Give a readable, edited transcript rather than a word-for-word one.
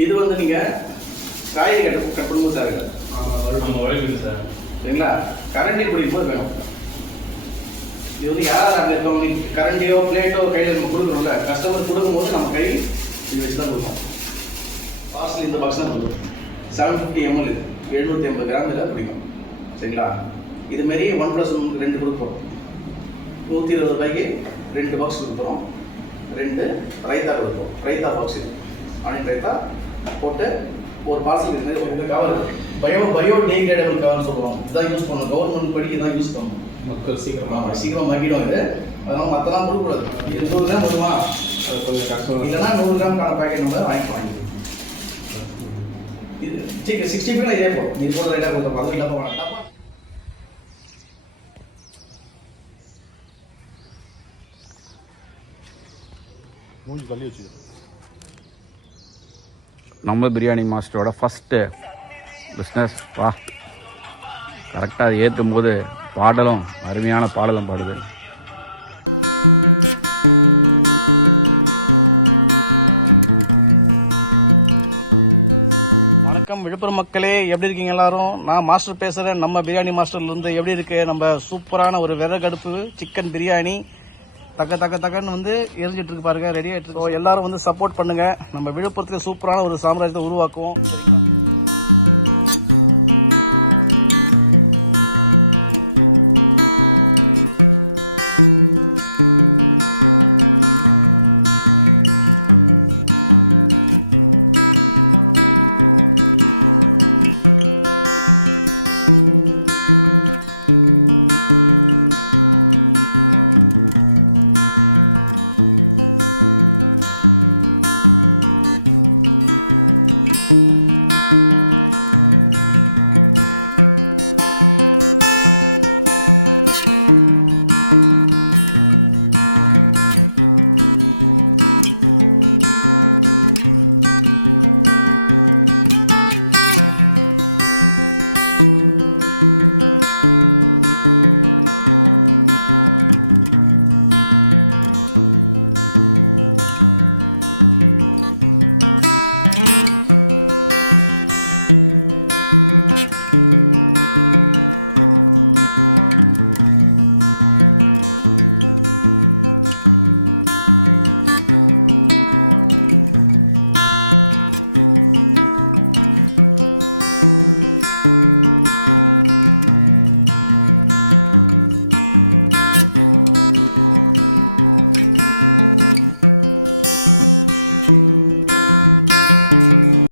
இது வந்து நீங்கள் காய் கட் பண்ணும்போது தேவையில்லை. சார் சரிங்களா? கரண்டி பிடிக்கும் போது வேணும். இது வந்து யாராவது அப்படி இருக்கவங்க கரண்டியோ பிளேட்டோ கையில் நம்ம கொடுக்குறோம்ல, கஸ்டமர் கொடுக்கும்போது நம்ம கை இது வச்சு தான் கொடுப்போம். பார்சல் இந்த பாக்ஸ் தான் கொடுக்கும். 750 ml இது 750 கிராம் இதில் பிடிக்கும். சரிங்களா? இதுமாரி 1+1 2 கொடுப்போம். 120 ரூபாய்க்கு 2 பாக்ஸ் கொடுக்குறோம். 2 ரைத்தா கொடுப்போம். ரைத்தா பாக்ஸ் இது ஆனியன் ரைத்தா போட்டு ஒரு பார்சல் இது கவர் பயோடிகிரேடபிள் கவர் சொல்லுவாங்க. இதுதான் யூஸ் பண்ணணும். கவர்மெண்ட் படி இதான் யூஸ் பண்ணணும். மக்கள் சீக்கிரம் மக்கிடும் இது. அதனால் மற்றலாம் கொடுக்கக்கூடாது. இது 100 கிராம் வருமா, அது கொஞ்சம் கஷ்டம். இல்லைன்னா 100 கிராம்க்கான பேக்கெட் நம்ம வாங்கிக்கலாம். இது 65 இதே போகும். இது போட்டு ரைட்டாக கொடுத்தோம். அது டப்பா டப்பா மூஞ்சி தள்ளி வச்சு. நம்ம பிரியாணி மாஸ்டரோட ஃபஸ்ட்டு பிஸ்னஸ் வா. கரெக்டாக அது ஏற்றும் போது பாடலும் அருமையான பாடலும் பாடுது. வணக்கம் விழுப்புரம் மக்களே, எப்படி இருக்கீங்க எல்லாரும்? நான் மாஸ்டர் பேசுகிறேன். நம்ம பிரியாணி மாஸ்டர்லேருந்து. எப்படி இருக்கு நம்ம சூப்பரான ஒரு விறகடுப்பு சிக்கன் பிரியாணி தக்கன்னு வந்து எரிஞ்சிட்டு இருக்கு பாருங்க, ரெடி ஆகிட்டு இருக்கோம். எல்லாரும் வந்து சப்போர்ட் பண்ணுங்க. நம்ம விழுப்புரத்தில் சூப்பரான ஒரு சாம்ராஜ்யத்தை உருவாக்குவோம்.